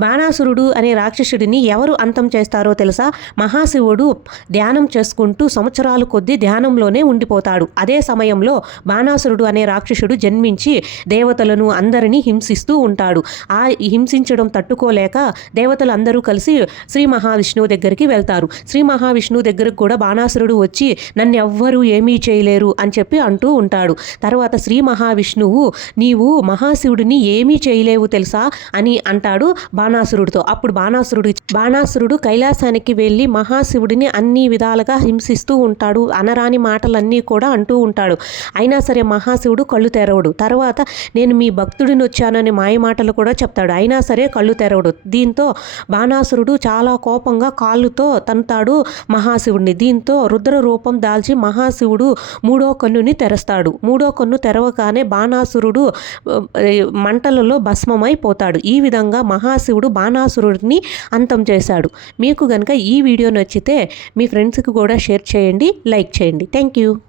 బాణాసురుడు అనే రాక్షసుడిని ఎవరు అంతం చేస్తారో తెలుసా? మహాశివుడు ధ్యానం చేసుకుంటూ సంవత్సరాలు కొద్దీ ధ్యానంలోనే ఉండిపోతాడు. అదే సమయంలో బాణాసురుడు అనే రాక్షసుడు జన్మించి దేవతలను అందరినీ హింసిస్తూ ఉంటాడు. ఆ హింసించడం తట్టుకోలేక దేవతలు అందరూ కలిసి శ్రీ మహావిష్ణువు దగ్గరికి వెళ్తారు. శ్రీ మహావిష్ణువు దగ్గరకు కూడా బాణాసురుడు వచ్చి నన్నెవ్వరూ ఏమీ చేయలేరు అని చెప్పి అంటూ ఉంటాడు. తర్వాత శ్రీ మహావిష్ణువు నీవు మహాశివుడిని ఏమీ చేయలేవు తెలుసా? అని అంటాడు బాణాసురుడితో. అప్పుడు బాణాసురుడు బాణాసురుడు కైలాసానికి వెళ్ళి మహాశివుడిని అన్ని విధాలుగా హింసిస్తూ ఉంటాడు. అనరాని మాటలన్నీ కూడా అంటూ ఉంటాడు. అయినా సరే మహాశివుడు కళ్ళు తెరవడు. తర్వాత నేను మీ భక్తుడిని వచ్చానని మాయ మాటలు కూడా చెప్తాడు. అయినా సరే కళ్ళు తెరవడు. దీంతో బాణాసురుడు చాలా కోపంగా కాళ్ళుతో తంతాడు మహాశివుడిని దీంతో రుద్ర రూపం దాల్చి మహాశివుడు మూడో కన్నుని తెరస్తాడు. మూడో కన్ను తెరవగానే బాణాసురుడు మంటలలో భస్మమైపోతాడు. ఈ విధంగా మహాశివుడు బాణాసురుడిని అంతం చేశాడు. మీకు కనుక ఈ వీడియో నచ్చితే మీ ఫ్రెండ్స్కి కూడా షేర్ చేయండి లైక్ చేయండి. Thank you